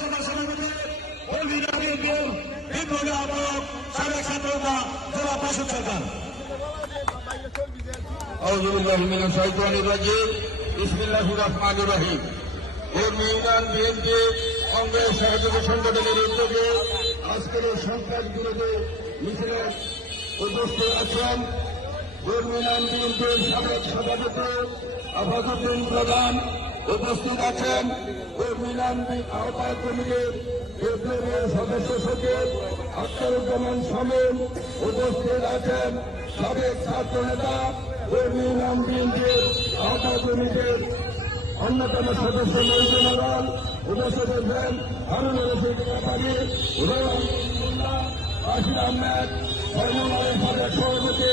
শাখা সভাপতি বিপ্লবী আহ্বায়ক সাবেক ছাত্রনেতা জেলা প্রশাসক সরকার। আউযু বিল্লাহি মিনাশ শাইতানির রাজিম। বিসমিল্লাহির রহমানির রহিম। কর্মী ইউনিয়ন বিএনপি কংগ্রেস সহযোগী সংগঠনের উদ্যোগে আজকের সন্ত্রাস বিরোধী মিছিলে উপস্থিত আছেন কর্মী ইউনিয়ন বিএনপির সাবেক সভাপতি আফাজউদ্দিন প্রধান, উপস্থিত আছেন কর্মী ইউনিয়ন আহ্বায়ক কমিটির বিপ্লবী সদস্য সচিব আখতারুজ্জামান শামীম, উপস্থিত আছেন সাবেক ছাত্রনেতা কর্মী ইউনিয়ন বিএনপির আহ্বায়ক কমিটির অন্যতম সদস্য মহিউদ্দিন আলম, উপস্থিত আছেন হারুন রশিদ ব্যাপারী, বাশির আহমেদ, ধর্মনগরের সাবেক সভাপতি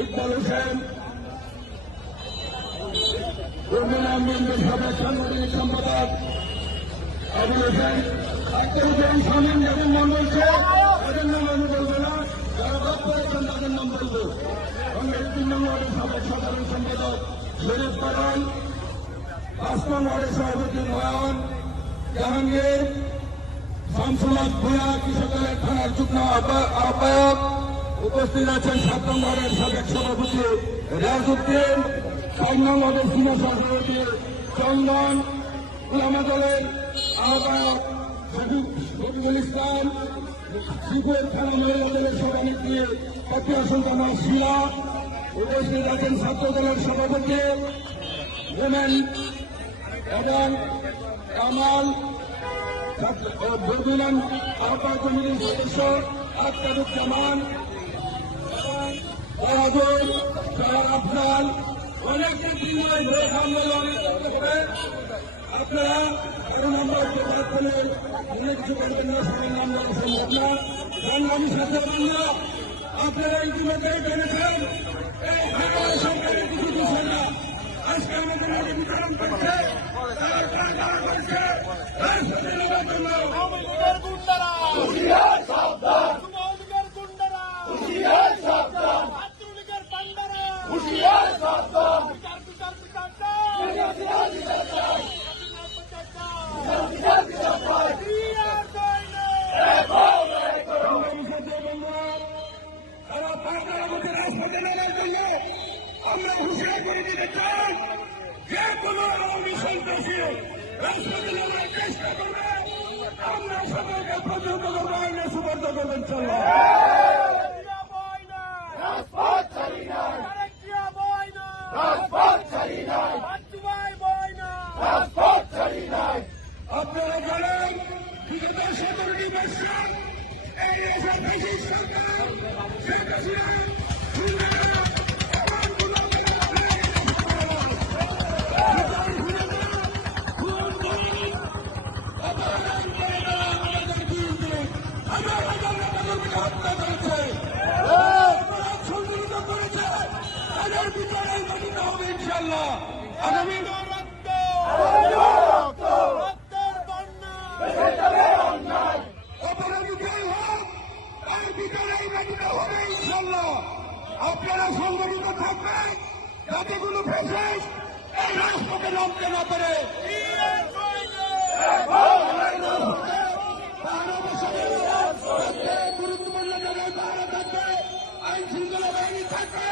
ইকবাল হোসেন, কর্মী ইউনিয়ন বিএনপির সাবেক সাংগঠনিক সম্পাদক আবুল হোসেন, আখতারুজ্জামান শামীম যাদের নাম বলছে তাদের নাম আমি বলবো না, যারা বাদ করেছেন তাদের নাম বলবো। কংগ্রেস 3 নং ওয়ার্ডের সাবেক সাধারণ সম্পাদক শরীফ পালন, 5 নং ওয়ার্ডের সভাপতি নয়ন জাহাঙ্গীর, শামসুল হক ভূঁইয়া কৃষকের থানার যুগ্ম আহ্বায়ক, উপস্থিত আছেন 7 নং ওয়ার্ডের সাবেক সভাপতি রিয়াজউদ্দিন, 4 নং ওয়ার্ডের সিনিয়র সভাপতি চন্দন, উলামা দলের আহ্বায়ক শফিকুল ইসলাম, শ্রীপুর থানা মহিলা দলের সভানেত্রী পাপিয়া সুলতানা শিলা, উপস্থিত আছেন ছাত্র দলের সভাপতি মোমেন এবং কামাল, বর্ধমান আহ্বায়ক কমিটির সদস্য আখতারুজ্জামান, বাহাদুর, আফজাল, অনেক নেতৃত্ব আপনারা কারণ আমরা প্রচার করে অনেক কিছু করবেন না, সবার নাম বলা সম্ভব না। সংগ্রামী ছাত্রবৃন্দরা, আপনারা ইতিমধ্যে জেনেছেন এই হাজার সরকারের কিছু বিষয় না আজকে আমাদের মধ্যে বিতরণ করছে, আমরা হুঁশিয়ার করে দিতে চাই যে কোনো আওয়ামী সন্ত্রাসী রাজপথে নামার চেষ্টা করবে, আমরা সকলকে প্রতিহত করবো, আইনে সুবর্দ করবেন। আপনারা জানেন বিগত 17টি বছর এই দেশের ফ্যাসিস্ট সরকার শেখ হাসিনা হত্যা করেছে, সংগঠিত করেছে, তাদের বিচারে গঠিত হবে ইনশাল্লাহ। আগামী অপরাধীদের হোক তার বিচারে গঠিত হবে ইনশাল্লাহ। আপনারা সংগঠিত থাকবেন যাতে কোনো ফ্যাসিস্ট এই রাজপথে নামতে না পারে। গুরুত্বপূর্ণ জায়গায় পাহারা থাকবে, আইন শৃঙ্খলা বাহিনী থাকবে।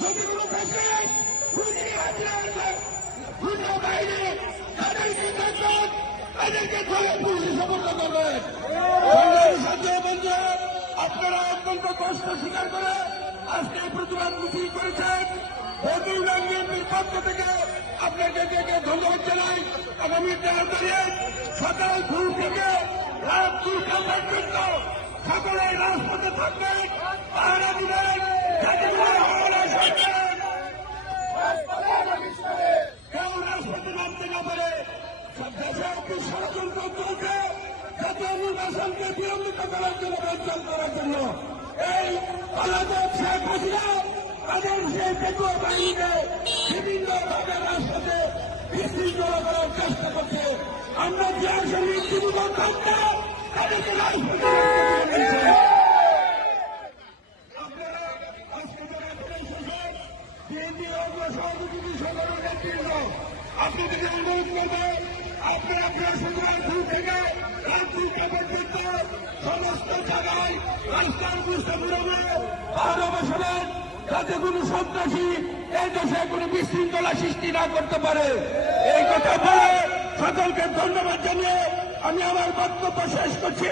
যদি কোনো ফ্যাসিস্ট বাহিনী তাদেরকে দেখবেন, তাদেরকে ধরে পুলিশে সমর্থ করবেন। আপনারা অত্যন্ত কষ্ট স্বীকার করে আজকে প্রতিবাদ মিছিল করেছেন। বিএনপির পক্ষ থেকে আপনাদেরকে ধন্যবাদ জানাই। আগামী 13 তারিখ সকাল 2 থেকে রাত 2টা পর্যন্ত সকলে রাজপথে থাকবেন, পাহারা দিবেন, কেউ রাজপথে নামতে না পারে। দেশে একটি ষড়যন্ত্র চলছে জাতীয় নির্বাচনকে বিলম্বিত করার জন্য, বঞ্চন করার জন্য। এই পলাতক শেখ হাসিনা তাদের সেই পেটুয়া বাহিনীকে বিভিন্নভাবে রাজপথে বিশৃঙ্খল করার চেষ্টা করছে। আমরা যে আসলে জীবন থাকতে তাদেরকে রাজপথে সহযোগী সকলের নেতৃত্ব আপনাদেরকে অনুরোধ করবে, আপনারা বৃহস্পতিবার 2 থেকে চাই রাস্তার গুরুত্বপূর্ণ আর অবসরের যাতে কোনো সন্ত্রাসী এই দেশে কোনো বিশৃঙ্খলা সৃষ্টি না করতে পারে। এই কথা বলে সকলকে ধন্যবাদ জানিয়ে আমি আমার বক্তব্য শেষ করছি।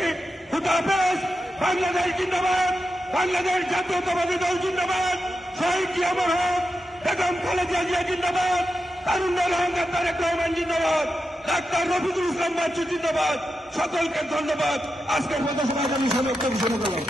খুদা হাফেজ। বাংলাদেশ জিন্দাবাদ, বাংলাদেশ জাতীয়তাবাদী দল জিন্দাবাদ, শহীদ জিয়া অমর হোক, বেগম খালেদা জিয়া জিন্দাবাদ, তারুণ্যের অহংকার তারেক রহমান জিন্দাবাদ, ডাক্তার রফিকুল ইসলাম বাচ্চু জিন্দাবাদ। সকলকে ধন্যবাদ। আজকের পথসভা আমি সমাপ্ত ঘোষণা করলাম।